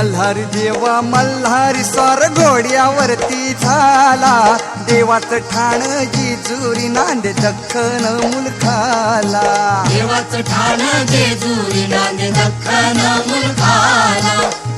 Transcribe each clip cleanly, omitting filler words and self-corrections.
मल्हारी देवा मल्हारी स्वार घोड्यावरती झाला, देवाचं ठाण जेजुरी नांदे दख्खन मुलखाला. देवाचं ठाण जेजुरी नांदे दख्खन मुलखाला.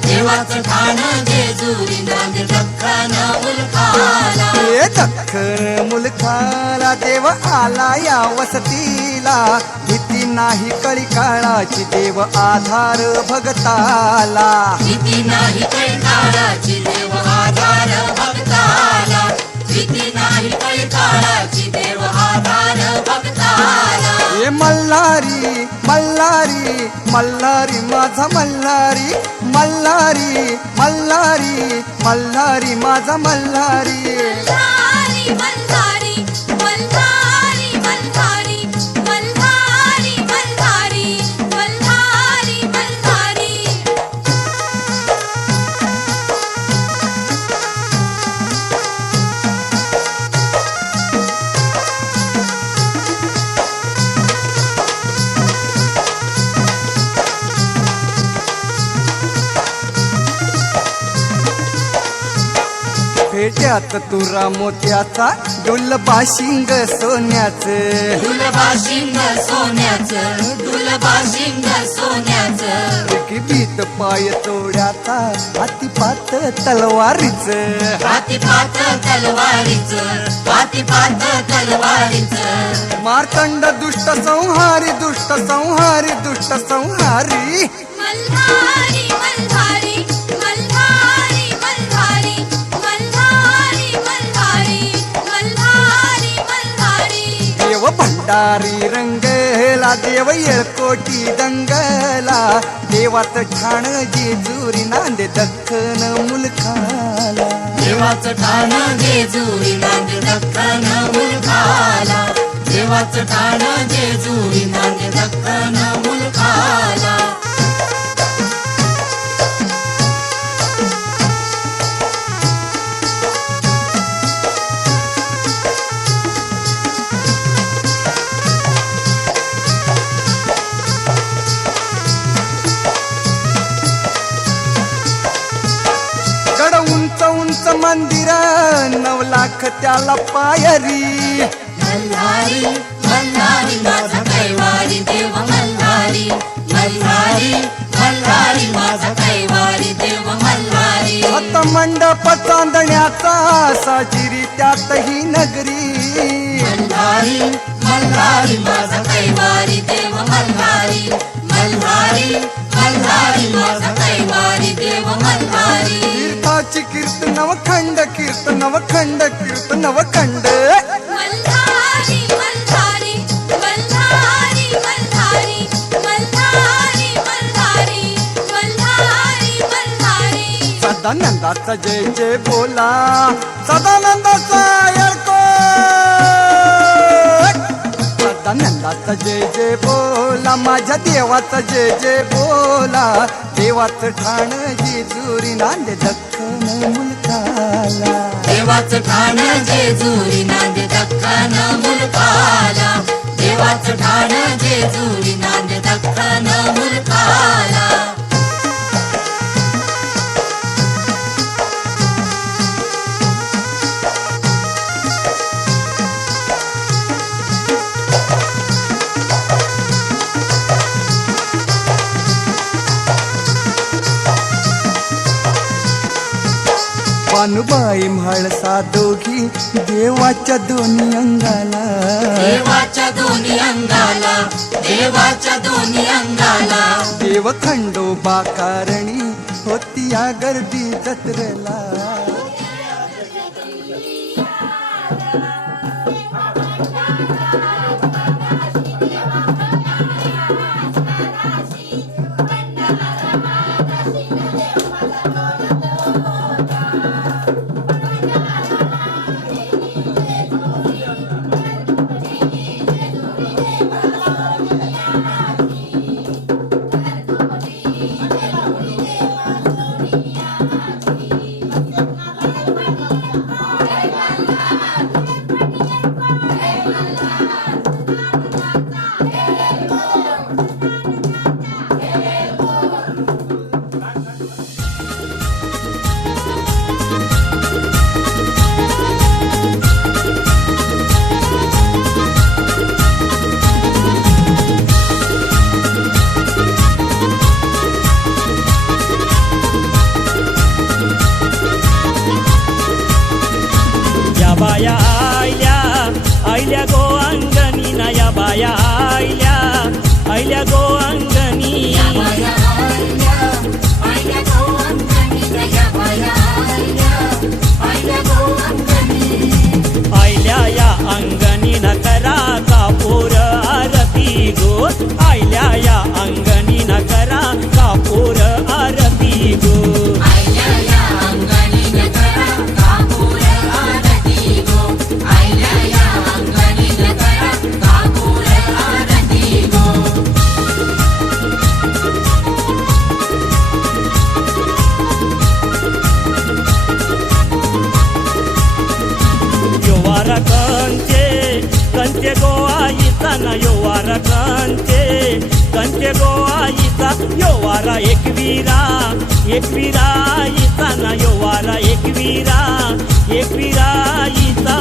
देवाचं ठाण जेजुरी नांदे दख्खन मुलखाला. हे दख्खन मुलखाला देव आला या वसतीला, भीती नाही कळी काळाची देव आधार भगताला. भीती नाही कळी काळाची देव आधार भगताला. भीती नाही कळी काळाची देव आधार भगताला. हे मल्हारी मल्हारी मल्हारी माझा मल्हारी, मल्हारी मल्हारी मल्हारी माझा मल्हारी. मल्हारी मल्हारी मल्हारी मल्हारी मल्हारी मल्हारी मल्हारी मल्हारी. फेट्यात तुरा मोत्याचा डुलबाशिंग सोन्याचं, डुलबाशिंग सोन्याचं. डुलबाशिंग सोन्याचं. बीत पाय तोड्याचा हातीपात तलवारीचं, हातीपात तलवारीचं. हातीपात तलवारीचं. मार्तंड दुष्ट संहारी दुष्ट संहारी दुष्ट संहारी. मल्हारी मल्हारी मल्हारी मल्हारी मल्हारी मल्हारी मल्हारी मल्हारी. देव भंडारी रंगला देव येळकोटी दंगला, देवाचं ठाण जेजुरी नांदे दख्खन मुलखाला. देवाचं ठाण जेजुरी नांदे दख्खन मुलखाला. देवाचं ठाण जेजुरी नांदे दख्खन मुलखाला. गड उंच उंच मंदिर 9 लाख त्याला पायरी. मल्हारी मल्हारी माझा कैवारी देव मल्हारी. मल्हारी मल्हारी माझा कैवारी देव मल्हारी. हत मंडप चांदण्याचा साजिरी त्यातही नगरी. मल्हारी मल्हारी माझा कैवारी देव मल्हारी. मल्हारी मल्हारी माझा कैवारी देव मल्हारी. तीर्थाची कीर्तन नवखंड कीर्तन नवखंड कीर्तन नवखंड. मल्हारी मल्हारी मल्हारी मल्हारी मल्हारी मल्हारी मल्हारी मल्हारी. सदानंदाचा जय जय बोला, सदानंदाचा येळकोट. सदानंदाचा जय जय बोला, माझ्या देवाचा जय जय बोला. देवाचं ठाण जेजुरी नांदे दख्खन मुलखाला. देवाचं ठाण जेजुरी नांदे दख्खन मुलखाला. देवाचं ठाण जेजुरी नांदे दख्खन मुलखाला. पानुबाई म्हाळसा दोघी देवाच्या दोन्ही अंगाला. देवाच्या दोन्ही अंगाला. देवाच्या दोन्ही अंगाला. देव खंडोबा कारणी होती या गर्दी जत्रेला. आईचा यो वारा एकविरा एकविरा आईचा ना यो वारा एकविरा एकविरा आईचा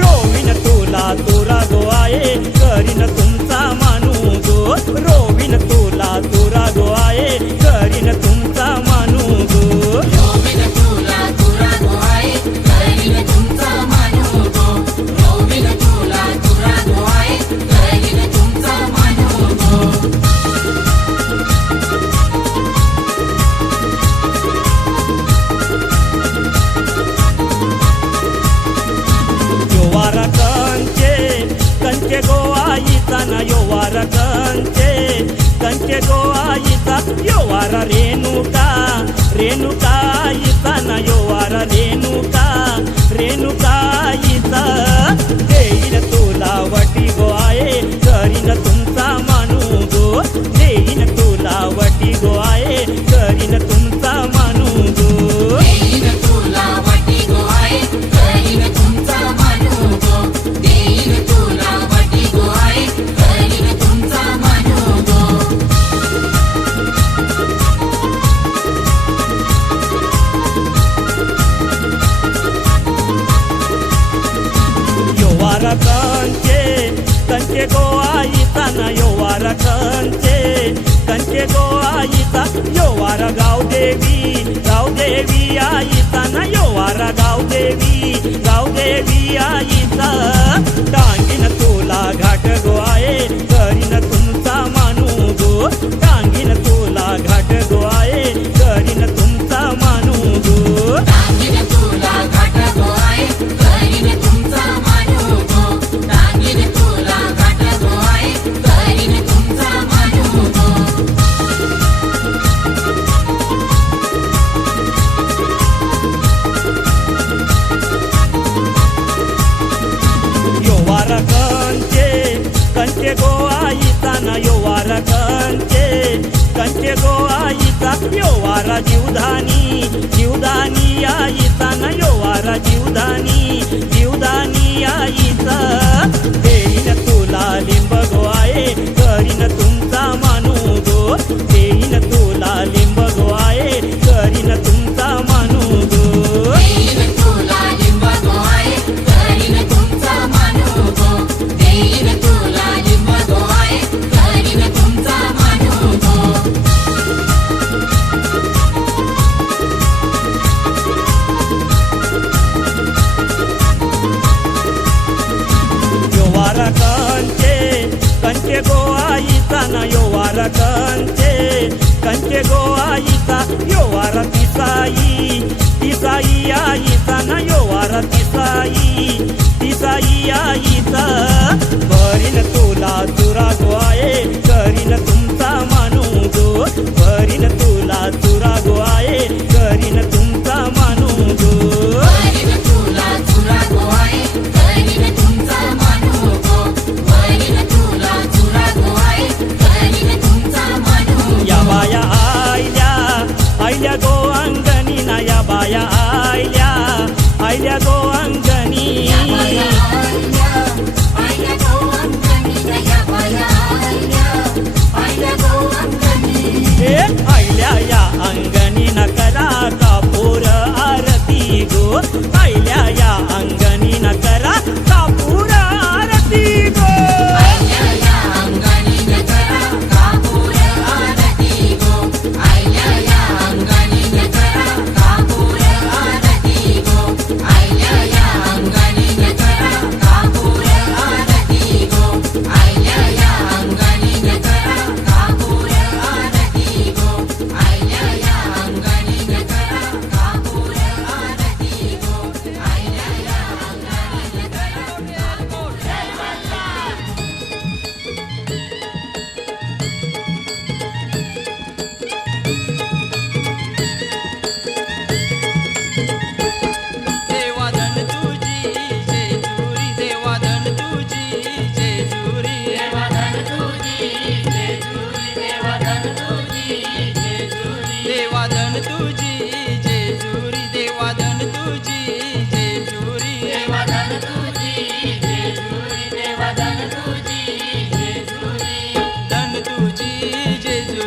रोविन तुला तुरा गो आहे करीन तुमचा मानू गो रोविन तुला तुरा गो आहे करीन तुमचा मानू गो रोविन तुला तुरा गो आहे करीन तुमचा मानू गो रोविन तुला तुरा गो आहे करीन तुमचा मानू गो यो वारा कंचे गो आईचा ना यो वारा कंचे गो आईचा यो वारा रेणुका आईचा ना यो वारा रेणुका आईचा देईन तुला वटी गो आहे करीन तुमचा मानू गो देईन तुला वटी गो आहे करीन तुमचा मानू गो देईन तुला वटी गो आहे करीन तुमचा मानू गो देईन तुला वटी गो आहे करीन तुमचा मानू गो यो वारा कंचे गो आईचा ना यो वारा कंचे गो आईचा यो वारा गावदेवी आईचा ना यो वारा गावदेवी आईचा टांगीन तुला घाट गो आहे करीन तुमचा मानू गो टांगीन तुला घाट गो आहे करीन तुमचा मानू गो टांगीन तुला घाट गो आहे करीन तुमचा मानू गो टांगीन तुला घाट गो आहे करीन तुमचा मानू गो यो वारा कंचे गो आईचा ना यो वारा कंचे गो आईचा यो वारा जीवदानी आईचा ना यो वारा जीवदानी आईचा देईन तुला लिंब गो आहे करीन तुमचा मानू गो देईन तुला लिंब गो आहे करीन तुमचा मानू गो देईन तुला लिंब गो आहे करीन तुमचा मानू गो देईन तुला लिंब गो आहे करीन तुमचा मानू गो यो वारा कंचे गो आईचा ना यो वारा कंचे गो आईचा यो वारा तिसाई आईचा ना यो वारा तिसाई आईचा भरीन तुला तुरा गो आहे करीन तुमचा मानू गो भरीन तुला तुरा गो आहे करीन तुमचा मानू गो करीन तुला तुरा गो आहे करीन तुमचा मानू गो करीन तुला तुरा गो आहे करीन तुमचा मानू गो या बाया आयल्या गो अंगणी ना या बाया आयल्या गो अंगणी हे आयल्या या अंगणी न करा कापूर आरती गो आयल्या या अंगणी न करा कापूर आरती गो तुझी जेजुरी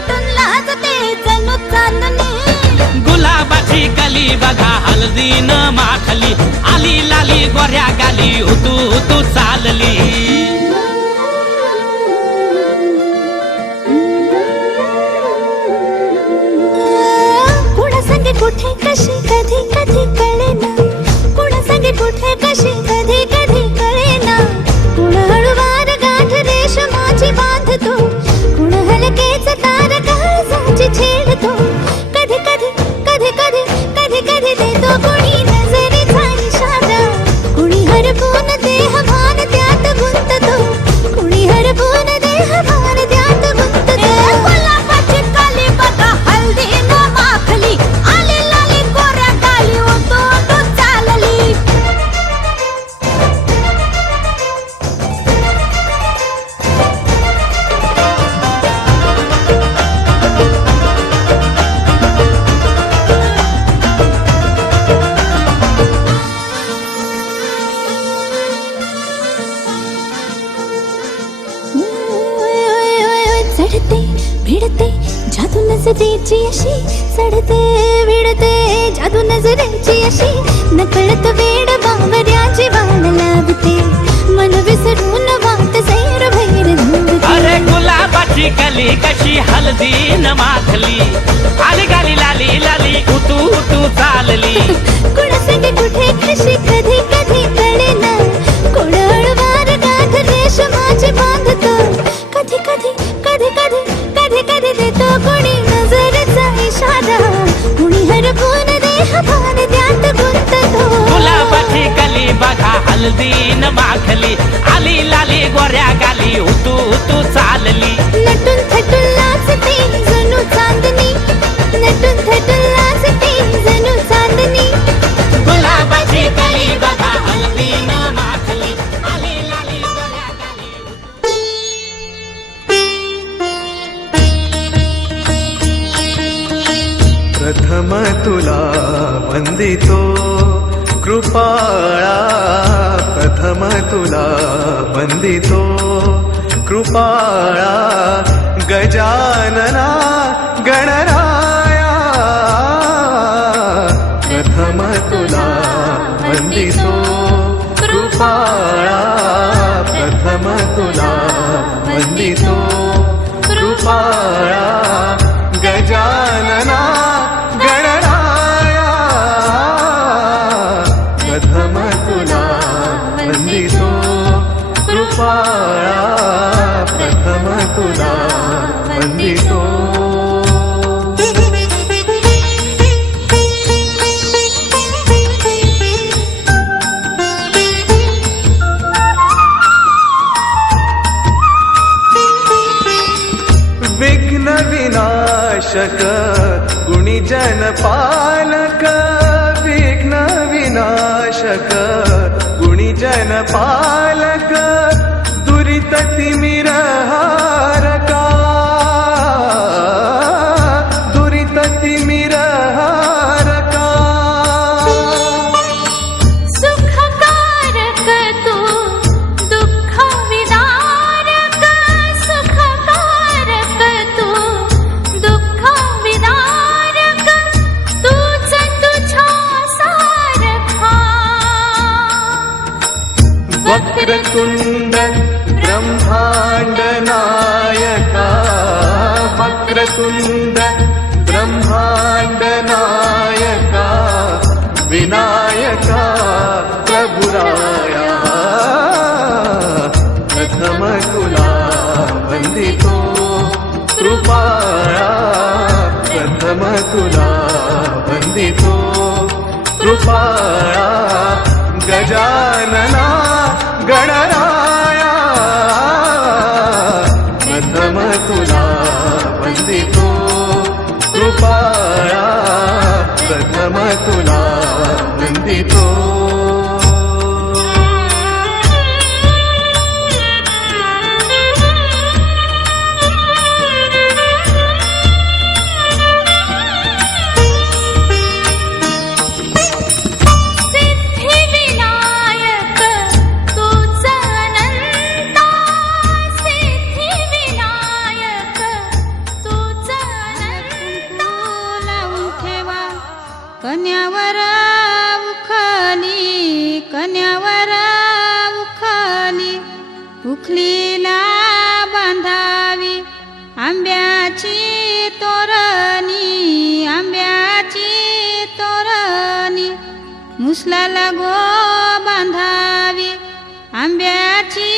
नटून लाजते जणू चांदणी. गुलाबाची कली बघा हळदीन माखली, आली लाली गोऱ्या गाली उतू उतू चालली. कुणा संगे कुठे कशी कधी कधी कळेना, कुणा संगे कुठे कशी कधी कधी कळेना. कुण हळूवार गाठ रेशमाची बांधतो, कुण हलकेच तार काळजाची छेडतो. कधी कधी कधी कधी कधी कधी देतो कुणी नजरेचा इशारा, कुणी हरपून देह भान त्यात गुंततो, कुणी हरपून देह भान त्यात गुंततो. गुलाबाची काली बघा हळदीन माखली, आली लाली गोऱ्या गाली उतू उतू चालली. चढते भिडते जादू नजरेची अशी, चढते भिडते जादू नजरेची अशी. नकळत वेड बावऱ्याची वाण लावते, मन विसरून वाट सैर भैर धुंदते. अरे गुलाबाची कली कशी हळदीन माखली, आली गाली लाली लाली उतू उतू चालली. कुणासाठी कुठे कशी कधी कधी कळेना, कोण हळूवार गाठ रेशमाची बांधतो. कधी कधी कधी कधी कधी कधी देतो कोणी नजरेचा इशारा, कुणी हरपून देह भान त्यात गुंततो. गुलाबाची कली बघा हळदीन माखली, आली लाली गोऱ्या गाली उतू उतू चालली. नटून थटून लाजते जणू चांदणी, नटून थटून लाजते जणू चांदणी. गुलाबाची कली बघा हळदीन माखली, आली लाली गोऱ्या गाली. प्रथम तुला वंदितो कृपाळा, प्रथम तुला वंदितो कृपाळा. गजानना गणराया, प्रथम तुला वंदितो कृपाळा, प्रथम तुला वंदितो कृपाळा. गजानना गणराया, प्रथम तुला वंदितो कृपाळा, प्रथम तुला वंदितो. विघ्न विनाशक गुणीजन पालक, विघ्न विनाशक गुणीजन पालक. दुरित तिमिरहारका, दुरित तिमिरहारका. सुखकारक तू दुःख विदारक, सुखकारक तू दुःख विदारक. तूच तुझ्या सारखा वक्रतुंड ब्रह्मांड नायका, वक्रतुंड ब्रह्मांड नायका. विनायका प्रभुराया, प्रथम तुला वंदितो कृपाळा, प्रथम तुला वंदितो कृपाळा. गजानना गणराया, प्रथम तुला वंदितो कृपाळा, प्रथम तुला वंदितो. सिद्धिविनायक तूच अनंता, सिद्धिविनायक तूच कन्यावर उखली कन्यावर उखली उखलीला बांधावी आंब्याची तोरणी आंब्याची तोरणी मुसलाला गो बांधावी आंब्याची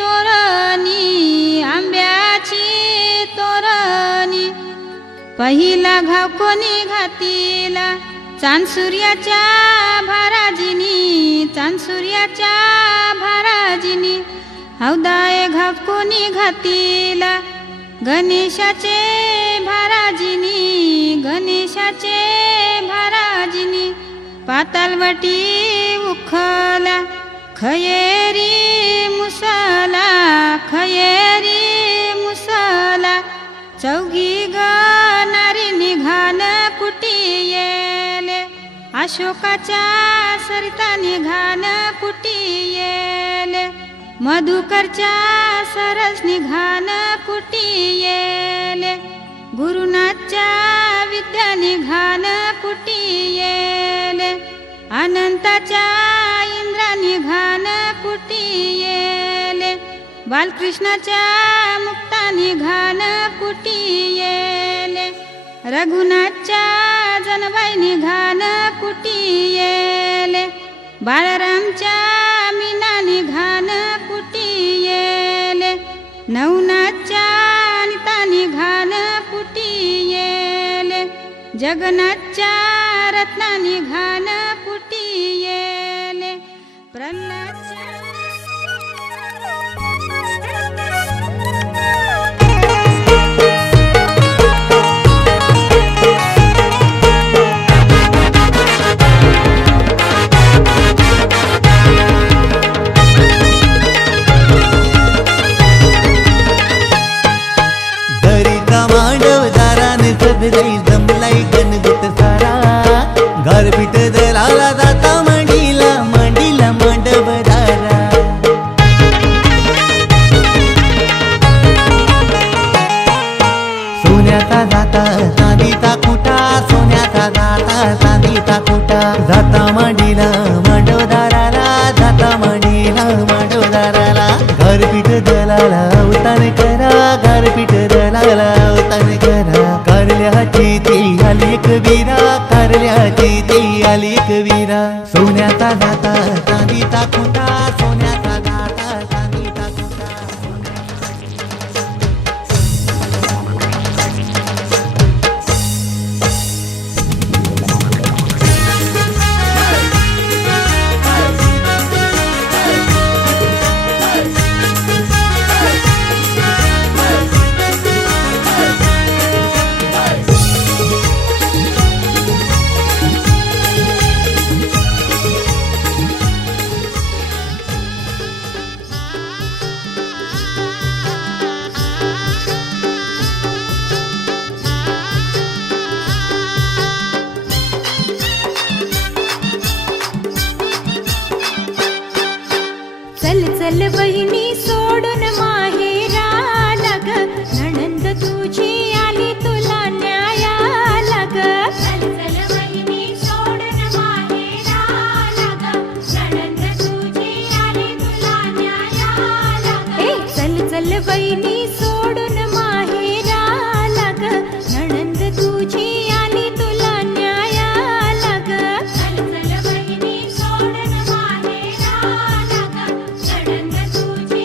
तोरणी आंब्याची तोरणी पहिला घाव कोणी घातीला चांद सूर्याच्या भाराजिनी चांद सूर्याच्या भाराजिनी हौदाय घाव कोणी घातीला गणेशाचे भाराजिनी गणेशाचे भाराजिनी पातालवटी उखला खयेरी मुसला खयेरी मुसला चौघी गणारी निघान कुटी येले अशोकाच्या सरिता निघान कुटी येले मधुकरच्या सरस निघान कुटी येले गुरुनाथच्या विद्या निघान कुटी येले अनंताच्या इंद्रा निघान कुटी येले बालकृष्णाच्या मुक्ता निघान कुटी येले रघुनाथच्या जनबाई निघान कुटी येले बाळरामच्या मीना निघान कुटी येले नवनाथच्या अनिता निघान कुटी येले जगन्नाथच्या रत्ना निघान कुटी येले प्रल्हादच्या सबलाई जमलाई गणगुत सारा गारपीट दलाला जाता मंडीला मंडीला मंडपदारा सोन्याचा जाता चांदीचा कुटा सोन्याचा जाता चांदीचा कुटा जाता मंडीला मंडपदाराला जाता मंडीला मंडपदाराला गारपीट दलाला उतार करा गारपीट दलाला उतार करा कारल्याची ती आली एक वीरा कारल्याची ती आली एक वीरा सोन्याचा जाता चांदीचा खुटा सोन्याचा जाता चांदीचा खुटा चल बहिणी सोडून माहेराला ग नणंद तुझी आली तुला न्यायाला ग चल बहिणी सोडून माहेराला ग नणंद तुझी आली तुला न्यायाला ग चल बहिणी सोडून माहेराला ग नणंद तुझी आली तुला न्यायाला ग चल बहिणी सोडून माहेराला ग नणंद तुझी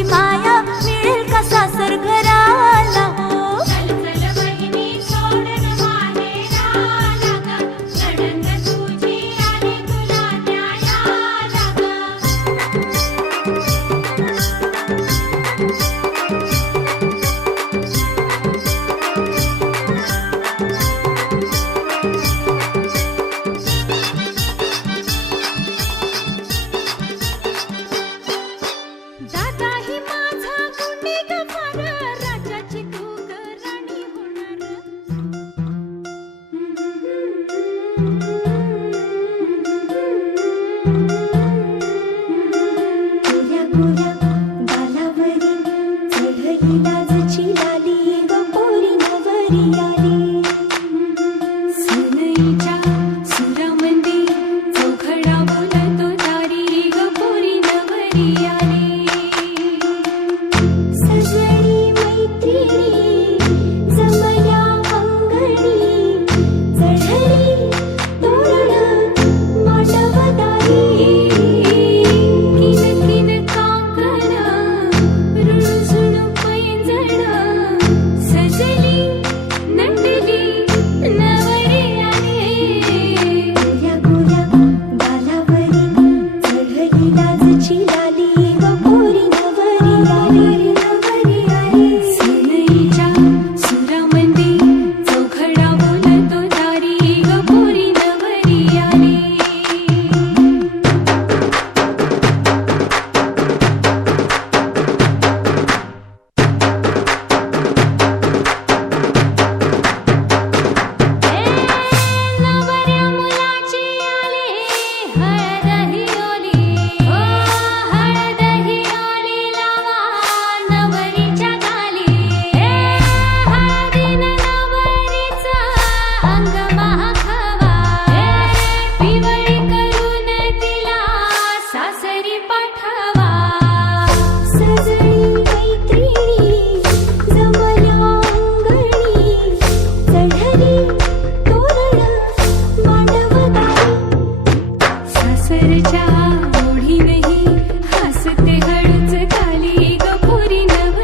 तुझी माया मिळेल का सासर घराला हो. चल चल बहिणी सोडून माहेराला ग, नणंद तुझी आली तुला न्यायाला ग. दादा ही माझा गुन्हे गफार, राजाची तू ग राणी होणार. गोऱ्या गोऱ्या गालावरी चढली लाजची लाली ग पोरी नवरी आली. सनईच्या सुरामंदी चौघडा बोलतो दारी ग पोरी नवरी आली. सजनी मैत्रिणी जमल्या अंगणी, चढली तोरण मांडवदारी. किन किन काकण रुणझुण पैंजण, सजली नटली नवरी आली. गोऱ्या गोऱ्या गालावरी चढली लाजची लाली ग पोरी नवरी आली नवरी आली. सनईच्या सुरामंदी चौघडा बोलतो दारी ग पोरी नवरी आली. नवऱ्या मुलाची आली हळद ही ओली, ओ हळद ही ओली लावा नवरीच्या गाली. हळदीनं नवरीचं अंग महाखवा. पिवळी करून तिला सासरी पाठवा. सजनी मैत्रिणी जमल्या अंगणी, चढली तोरण मांडवदारी. सासरच्या ओढीनही हसते हळूच खाली ग पोरी नवरी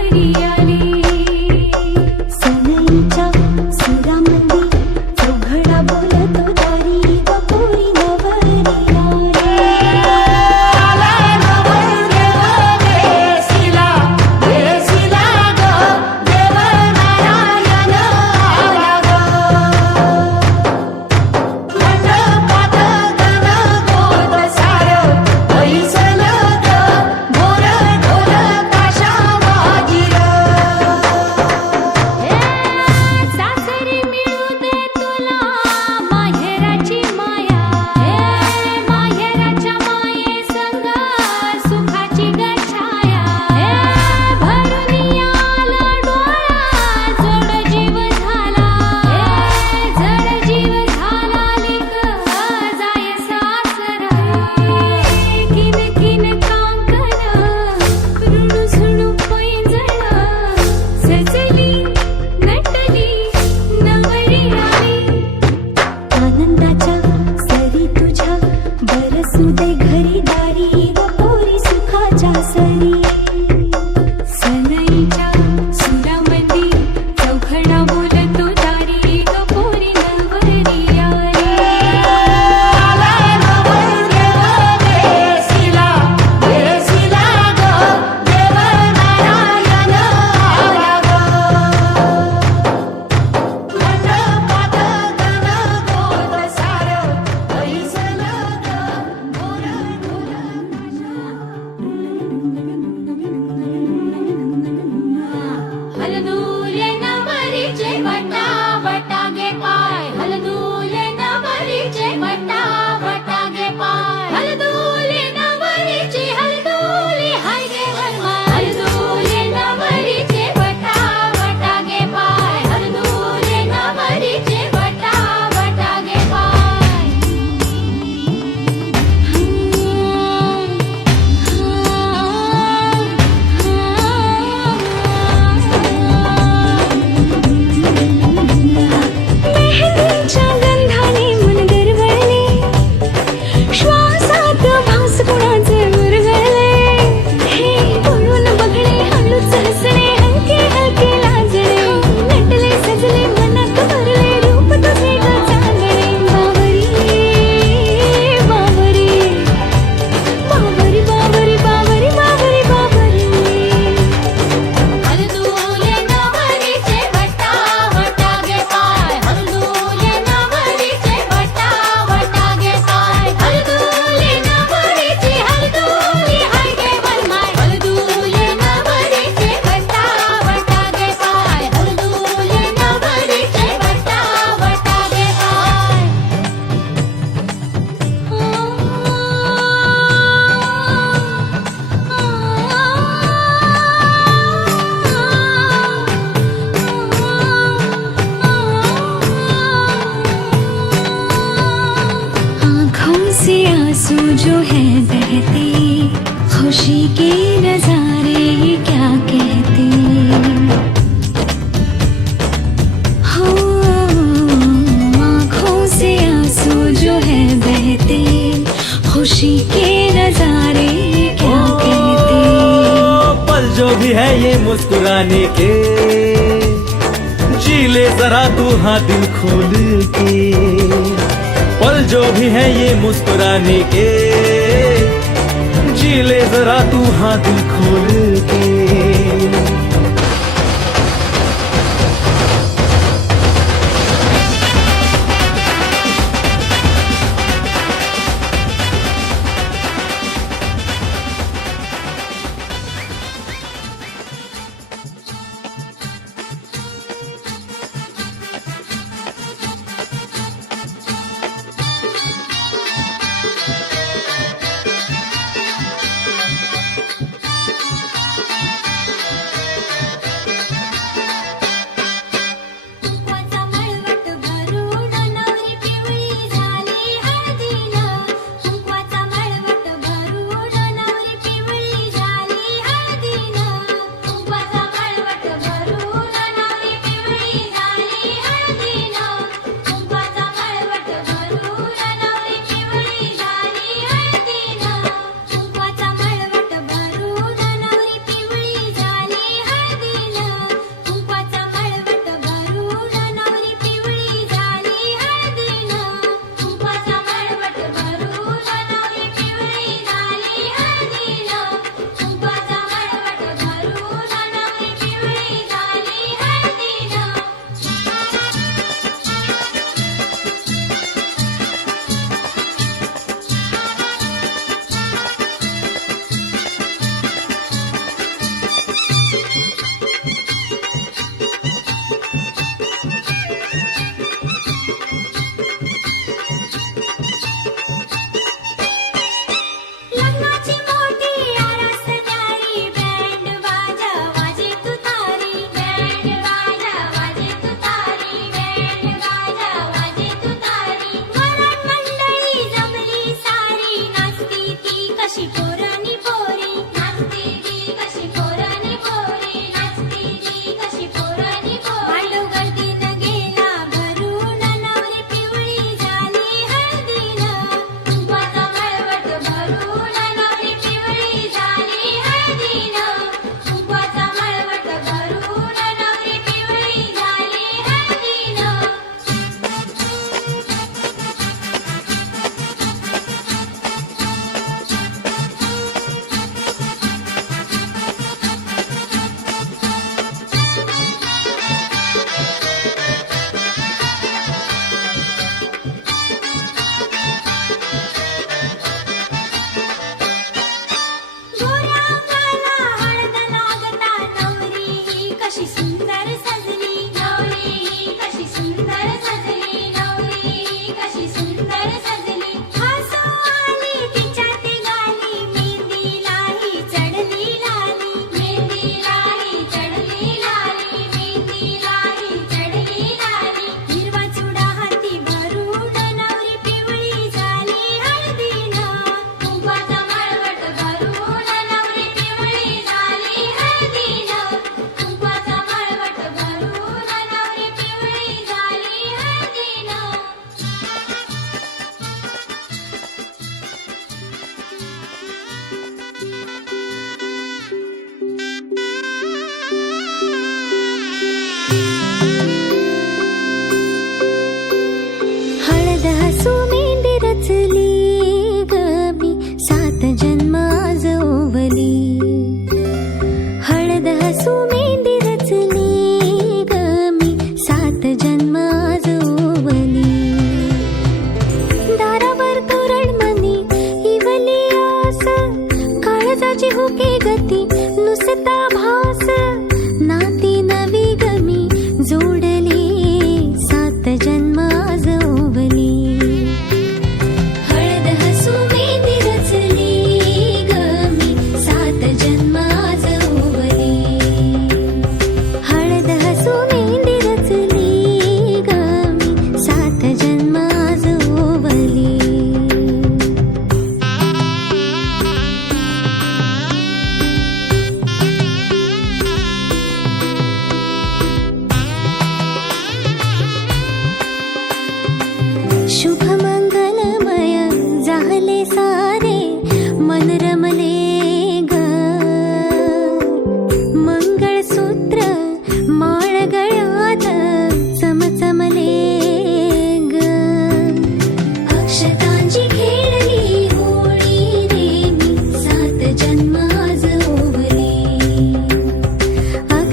है ये मुस्कुराने के, जी ले जरा तू हाँ दिल खोल के। पल जो भी है ये मुस्कुराने के, जी ले जरा तू हाँ दिल खोल के।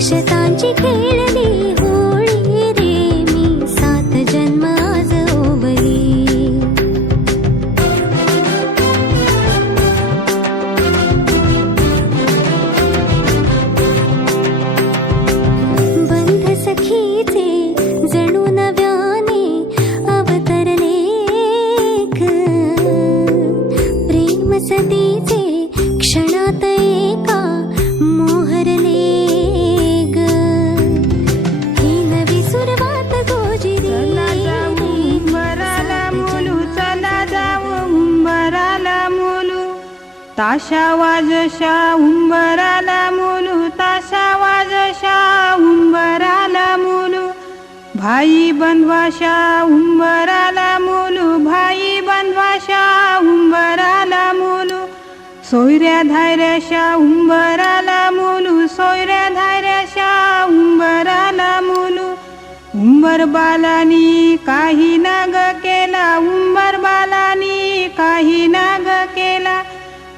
अक्षतांची खेळली होळी रे, मी 7 जन्म आज ओवली. बंध सखीचे जणू नव्याने अवतरले ग, प्रेम सदीचे क्षणात एका मोहरले ग. ही नवी सुरुवात गोजिरी उंबराला मुलू, चला जाऊ उंबराला मुलू. ताशा वाजशा उंबराला मुलू, ताशा वाजशा उंबराला मुलू. भाई बंधवाशा उंबराला मुलू, भाई बंधवाशा उंबराला मुलू. सोयऱ्या धायऱ्याशा उंबराला मुलू, सोयऱ्या धायऱ्याशा उंबराला मुलू. उंबर बालानी काही नाग केला, उंबर बालानी काही नाग केला.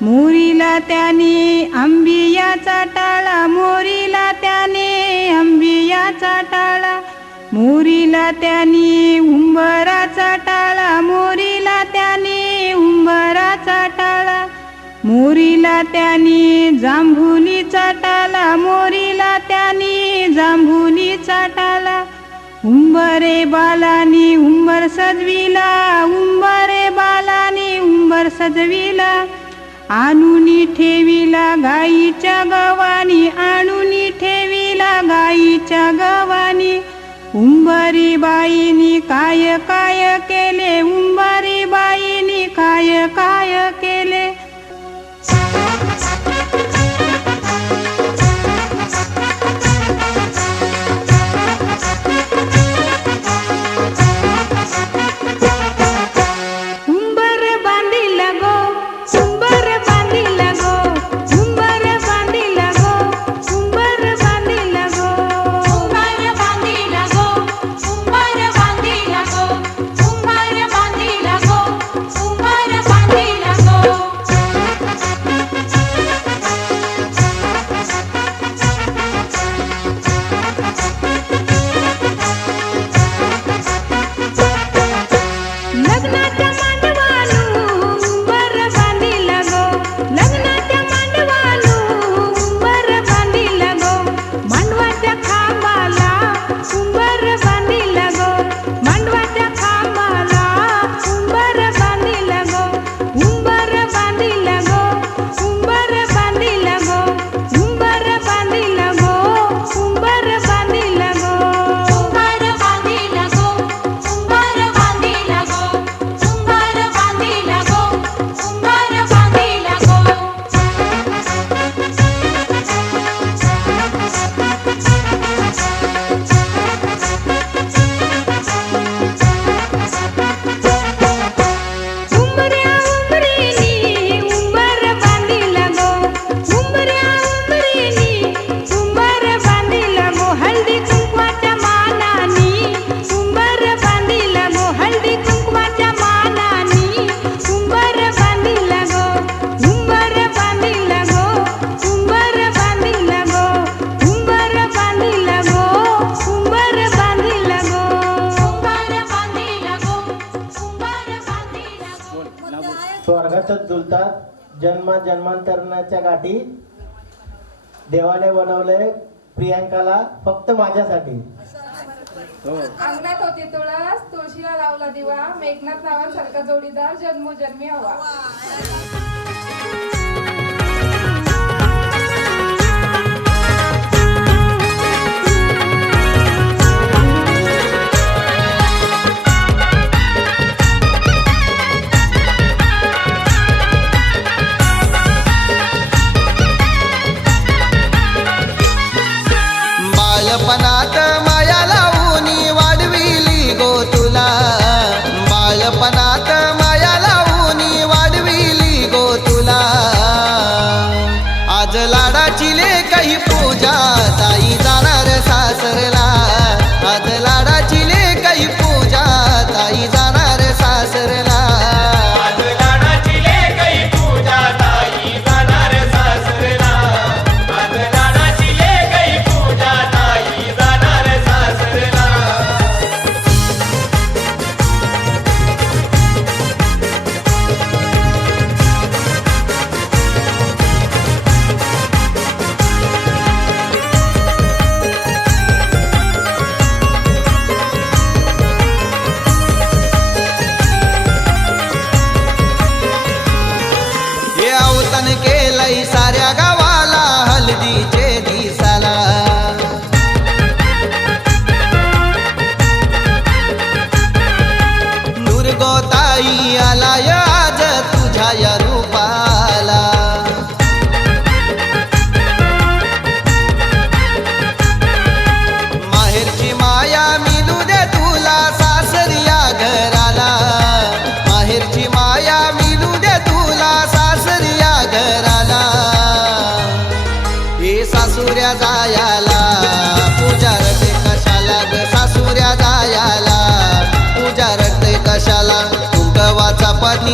मोरीला त्याने आंबियाचा टाळा, मोरीला त्याने आंबियाचा टाळा. मोरीला त्याने उंबराचा टाळा, मोरीला त्याने उंबराचा टाळा. मोरीला त्याने जांभुलीचा टाळा, मोरीला त्याने जांभुलीचा टाळा. उंबरे बालानी उंबर सजविला, उंबरे बालानी उंबर सजविला. आणूनी ठेविला गाईच्या गवानी, आणूनी ठेविला गाईच्या गवानी. उंबरी बाईनी काय काय केले, उंबरी बाईनी काय काय केले. उंबर बांधिला गो, उंबर बांधिला गो, उंबर बांधिला गो, उंबर बांधिला गो. उंबर बांधिला गो, उंबर बांधिला गो, उंबर बांधिला गो, उंबर बांधिला गो. लग्नाच्या मांडवालू उंबर बांधिला गो, लग्नाच्या मांडवालू उंबर बांधिला गो. मांडवाच्या खांबाला उंबर बांधिला गो, मांडवाच्या खांबाला उंबर बांधिला गो. उंबर बांधिला गो, उंबर बांधिला गो, उंबर बांधिला गो, उंबर बांधिला गो. उंबर बांधिला गो, उंबर बांधिला गो, उंबर बांधिला गो, उंबर बांधिला गो. उंबऱ्या उंबरीनी उंबर बांधिला गो, उंबऱ्या उंबरीनी उंबर बांधिला गो. हळदी कुंकवाच्या मानानी उंबर बांधिला गो, हळदी कुंकवाच्या मानानी उंबर बांधिला गो. उंबर बांधिला गो, उंबर बांधिला गो, उंबर बांधिला गो, उंबर बांधिला गो. उंबर बांधिला गो, उंबर बांधिला गो. स्वर्गातच झुलतात जन्म जन्मांतरणाच्या गाठी. देवाने बनवलंय प्रियांकाला फक्त माझ्यासाठी. अंगणात होती तुळस, तुळशीला लावला दिवा, मेघनाथ नावासारखा जोडीदार जन्मोजन्मी हवा. बालपणात माया लावून वाढविली गो तुला, बालपणात माया लावून वाढविली गो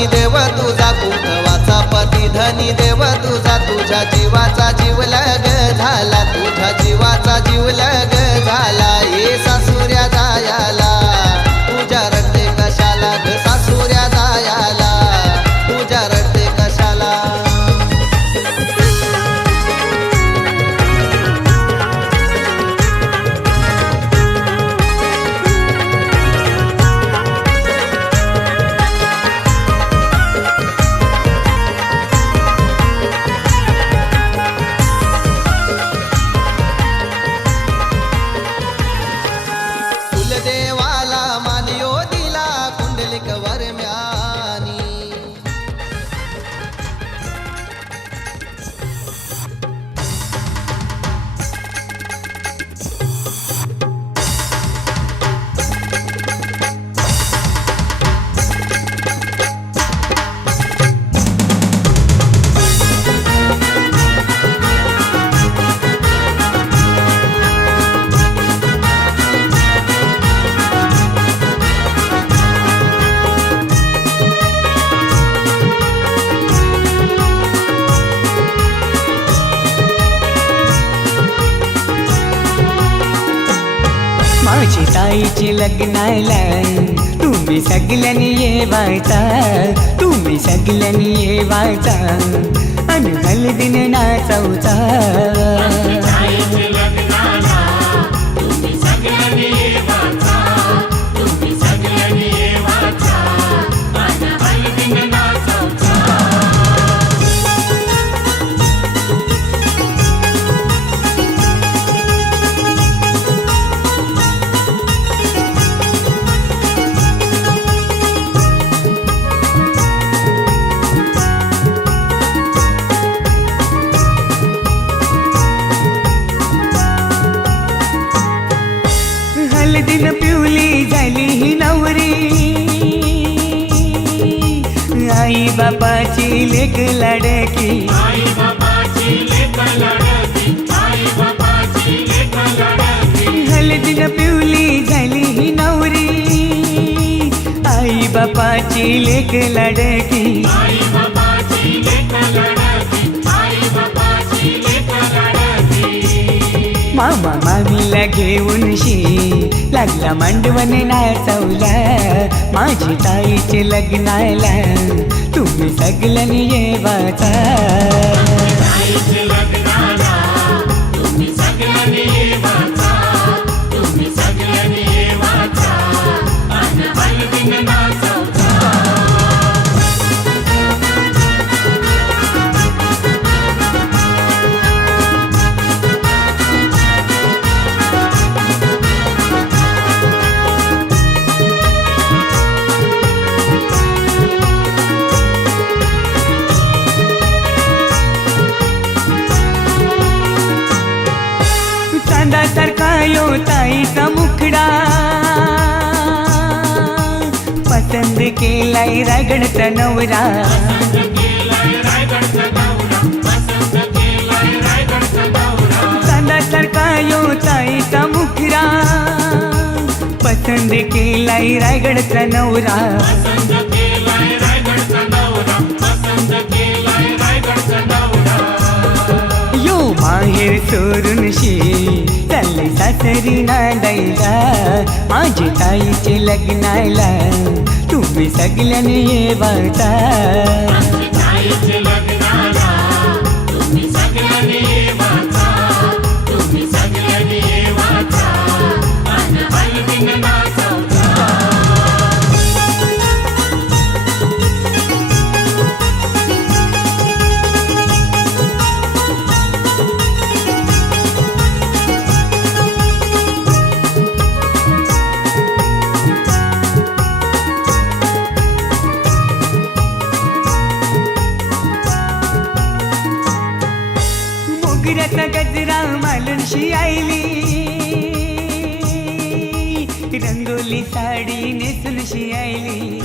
धनी देव तुझा कुटवाचा पती धनी देव तुझा तुझ्या जीवाचा जीव लग झाला तुझ्या जीवाचा जीव लग झाला हे सासुऱ्या जायाला तुझ्या रडते कशाला ग सासुऱ्या जायाला तुझ्या रडते कशाला कुलदेवाला मानियो दिला कुंडलिक वरम्यानी माझी ताईची लग्नाला तुम्ही सगळ्यांनी येवायचा तुम्ही सगळ्यांनी येवायचा अन हलदीन नाचवचा हलदीन पिवली झाली ही नवरी आई बापाची लेक लडकी हलदीन पिवली झाली ही नवरी आई बापाची लेक लडकी मामा मामीला घेऊन लागला मांडवण नाचवला माझी ताईचे लग्नाला तुम्ही सगळ्यांनी येवाचा चांदासारखा यो ताईचा मुखडा पसंद केलाय रायगडचा नवरा चांदासारखा यो ताईचा मुखडा पसंद केलाय रायगडचा नवरा यो माहेर सोडून चालले सासरी नांदायला माझी ताईचे लग्नाला तुम्ही सगळ्यांनी येवाचा मोगऱ्याचा गजरा मालूनशी आईली रंगोली साडी नेसूनशी आईली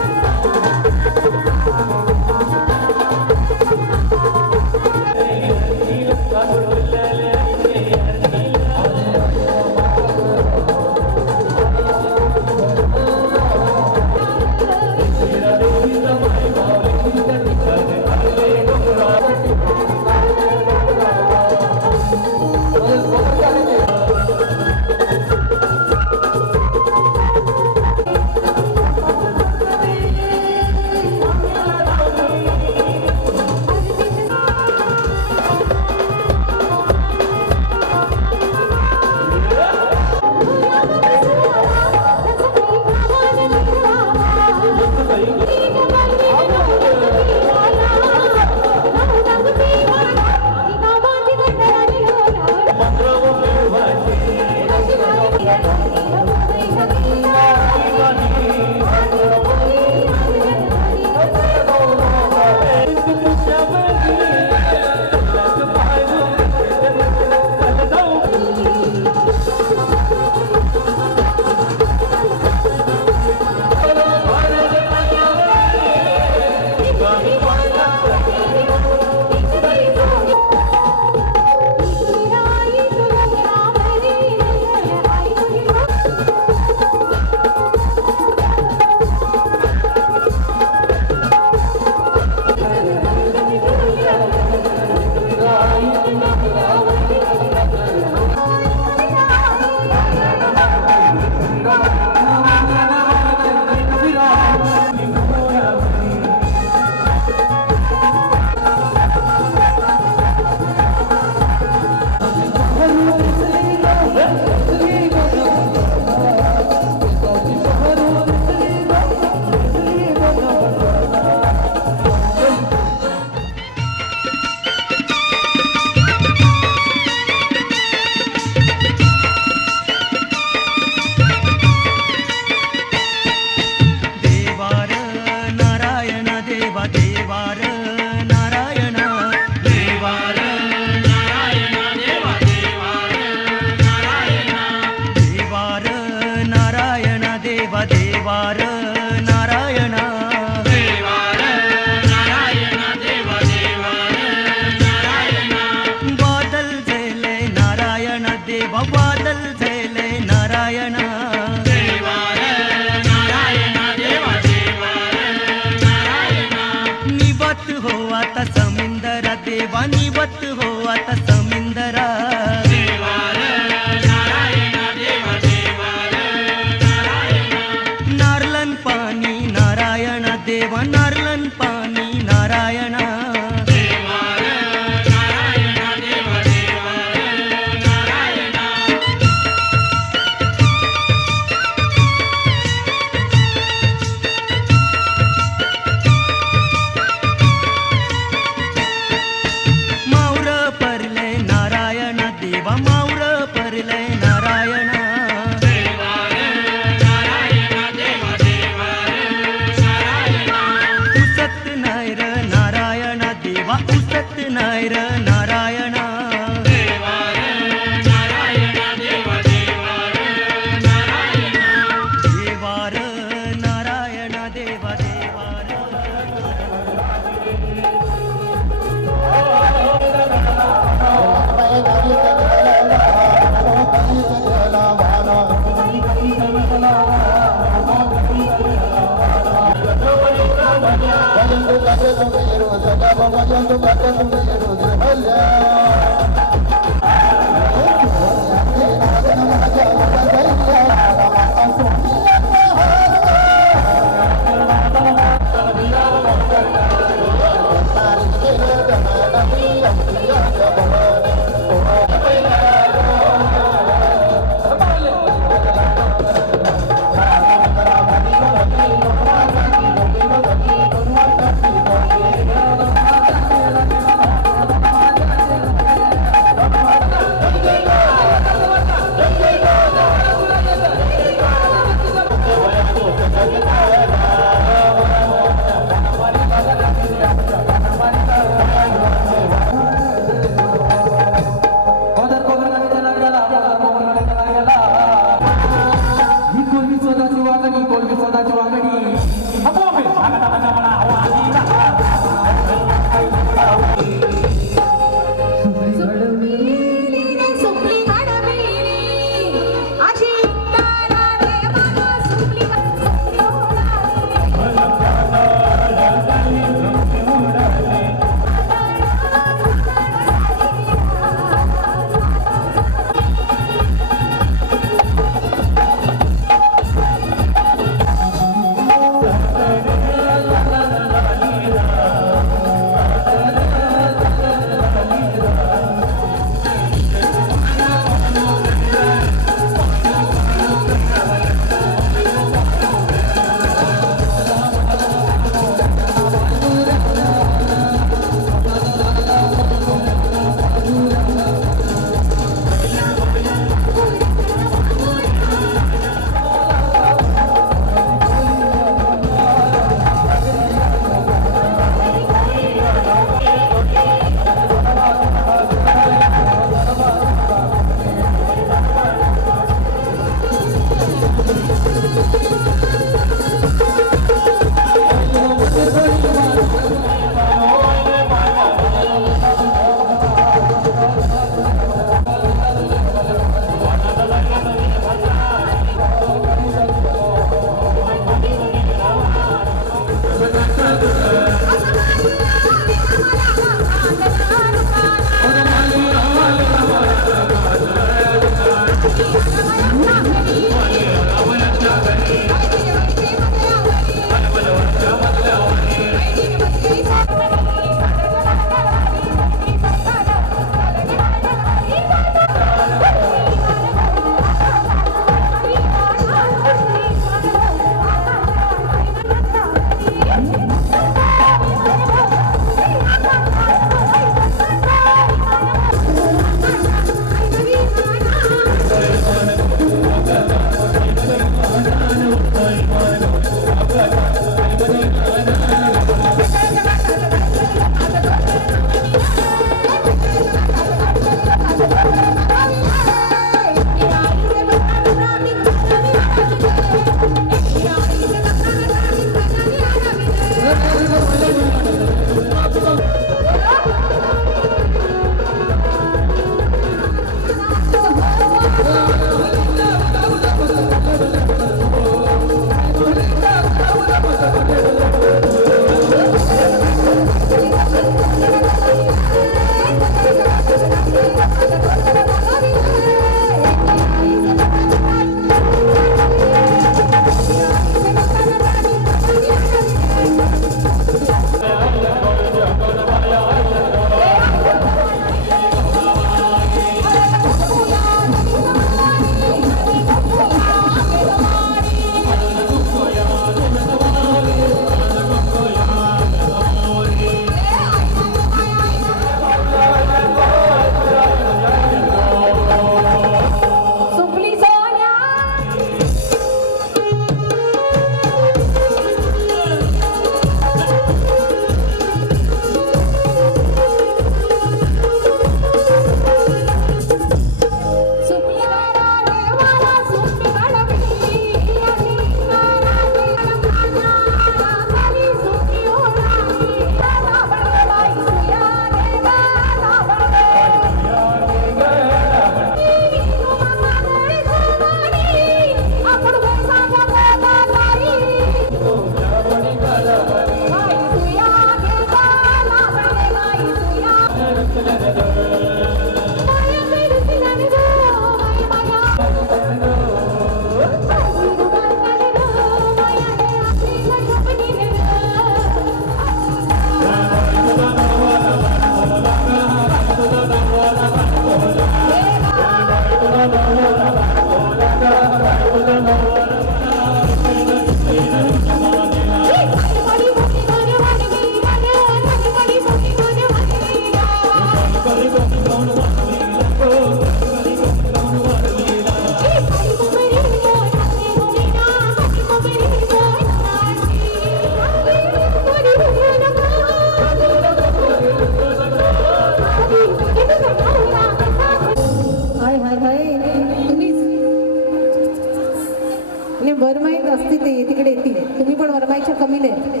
आणि वरमाईत असती ते तिकडे येतील. तुम्ही पण वरमाईच्या कमी नाही.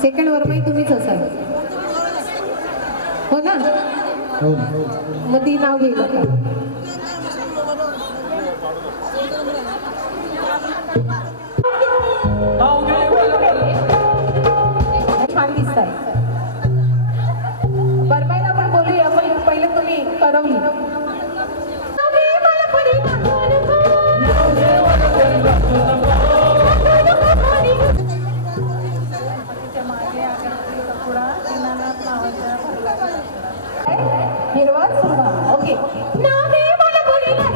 सेकंड वरमाई तुम्हीच असाल. हो ना? मग ती नाव घेईल आता. छान दिसतात. वरमाईला आपण बोलूया, पण पहिले तुम्ही करवली. हिरवा सुरवा. ओके. नावे मला बोलीला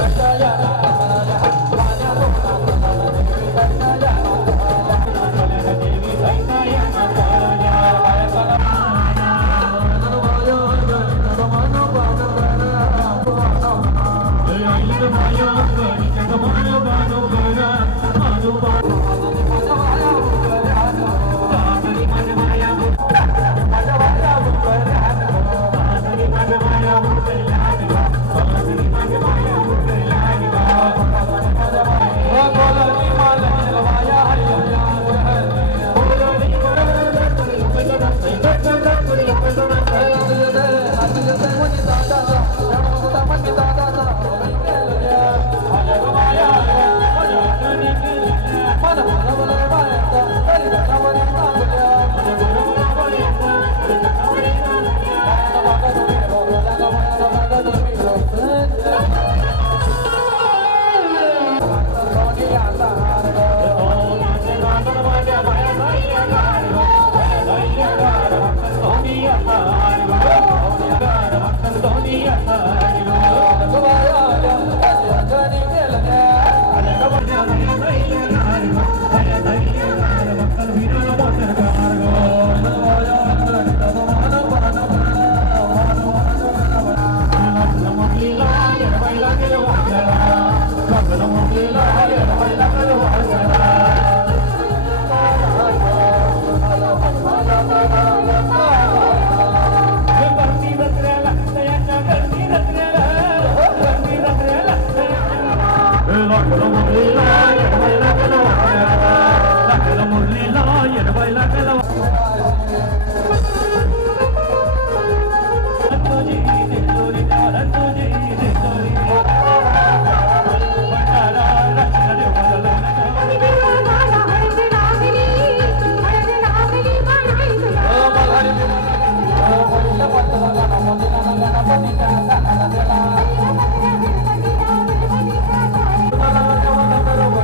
Thank you.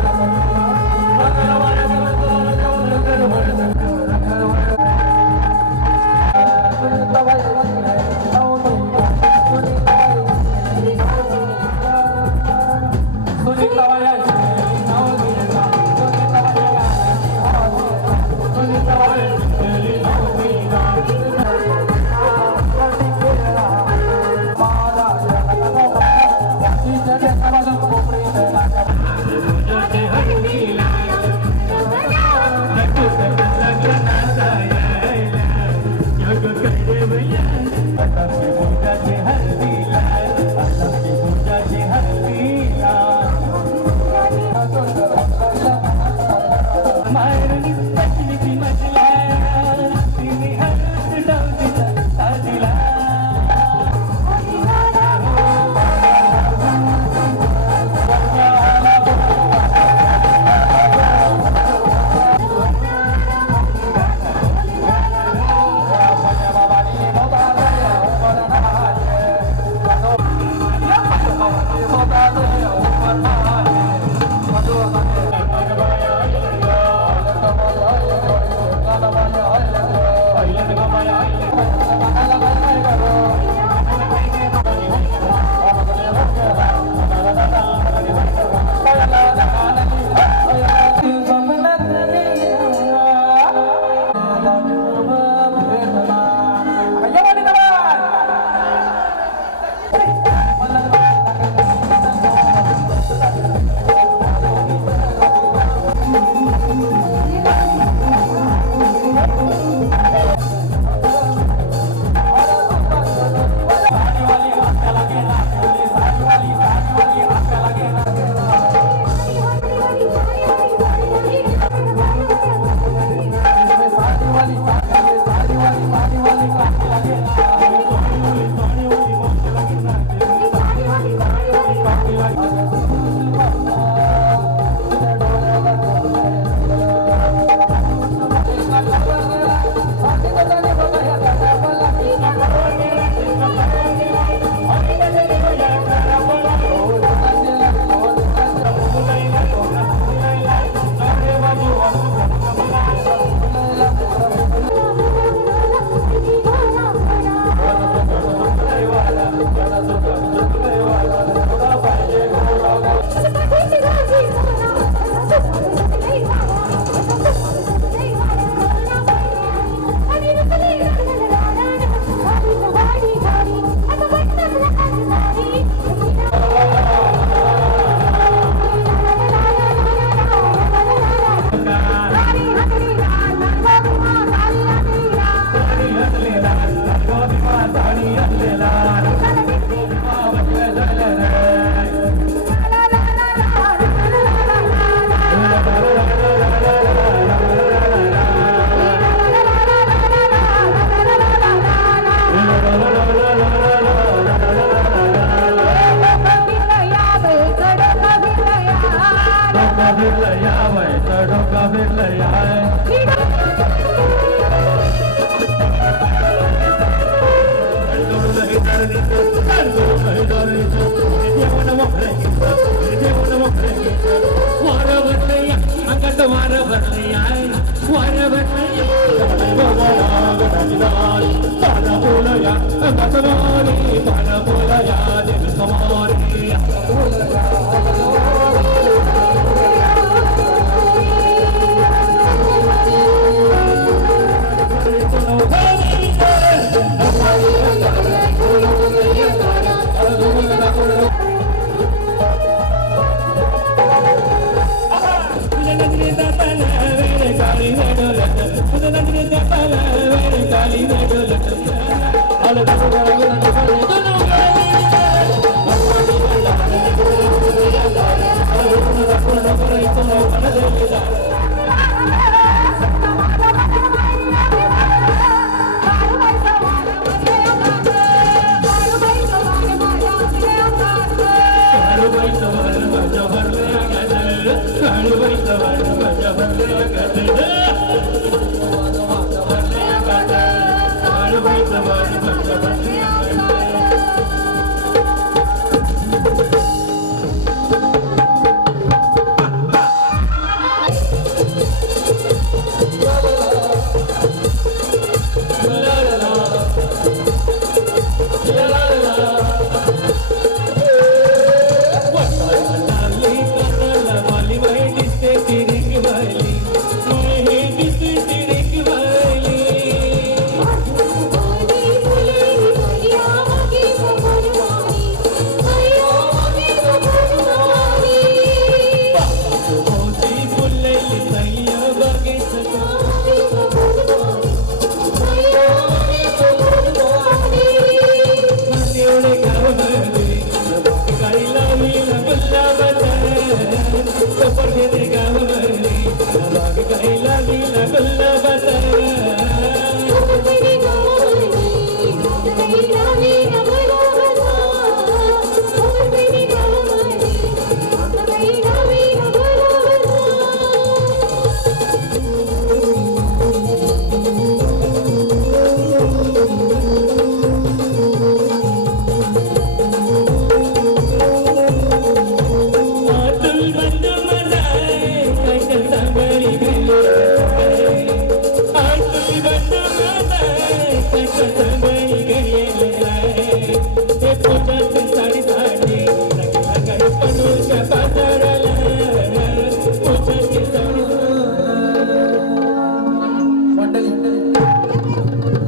डोका फिरलं यावायचं डोका फिरलं याय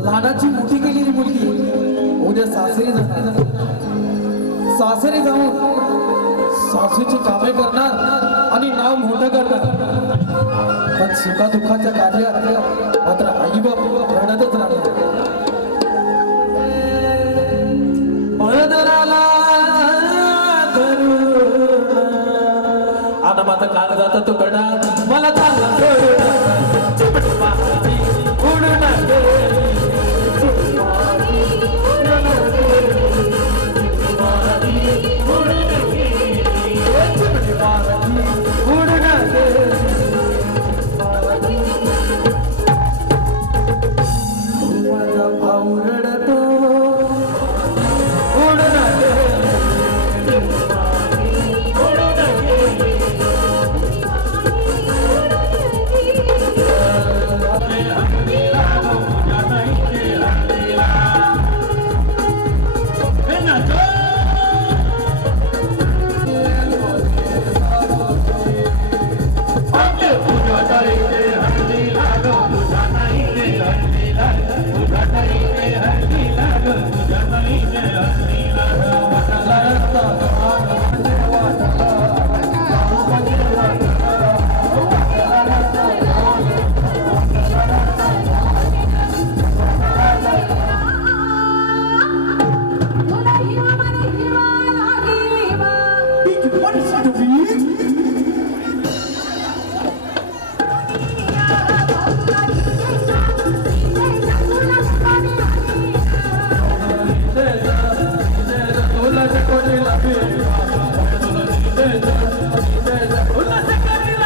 लहानाची मोठी केलेली मुलगी उद्या सासरी जाणार, सासरी जाऊन सासूची कामे करणार आणि नाव मोठं करणार. पण सुखादुःखाच्या कार्यात मात्र आई बाप रडतच राहणार. आता माझा काल जाता तो कडा मला चालला उल्हास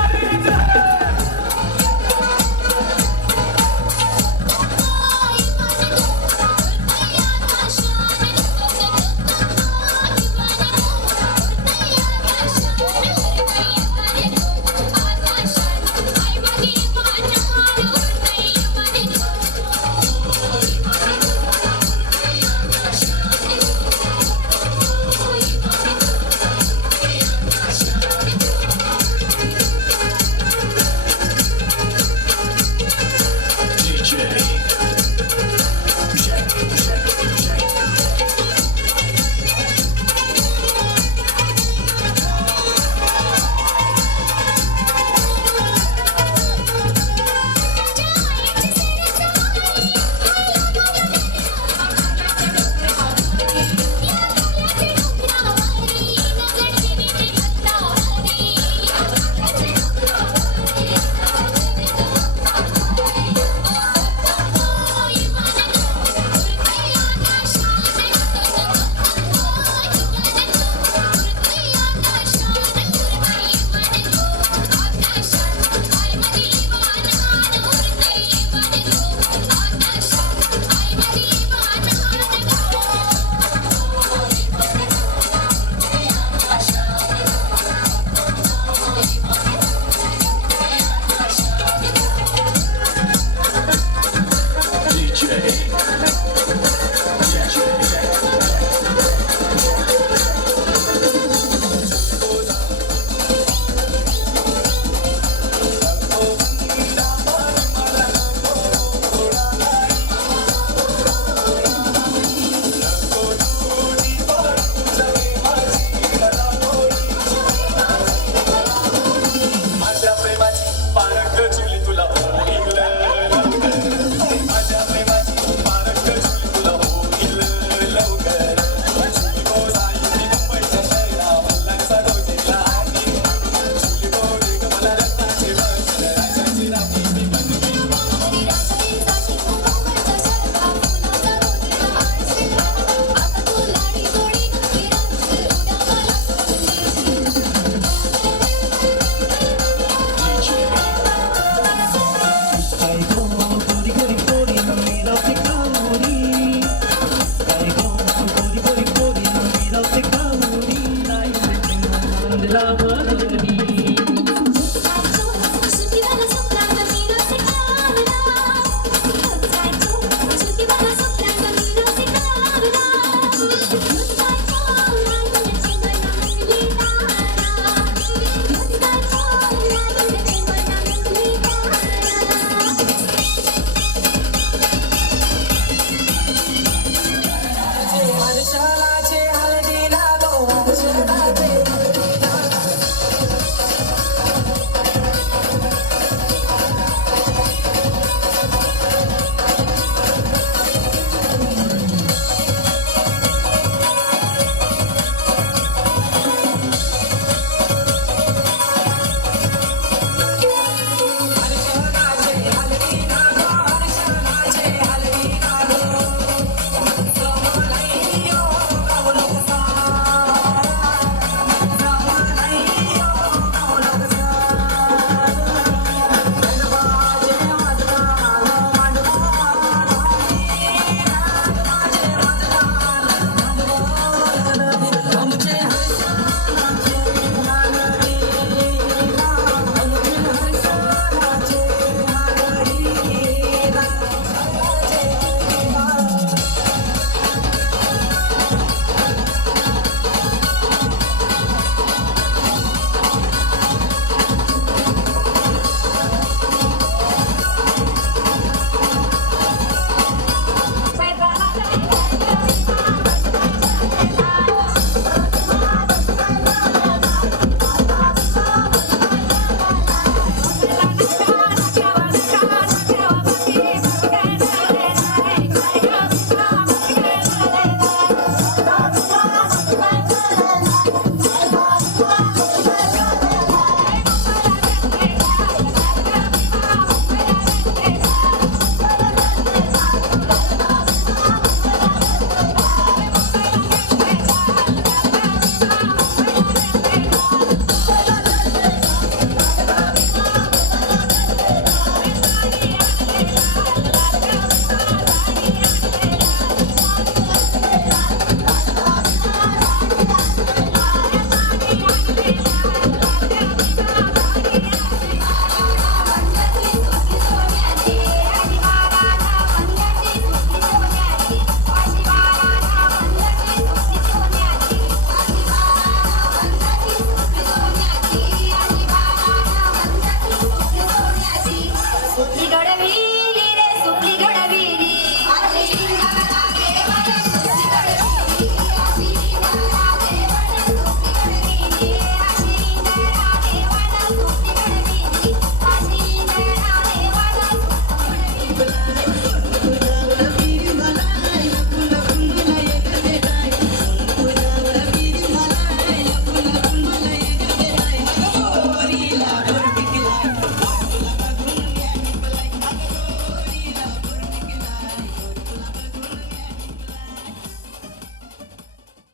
गोरी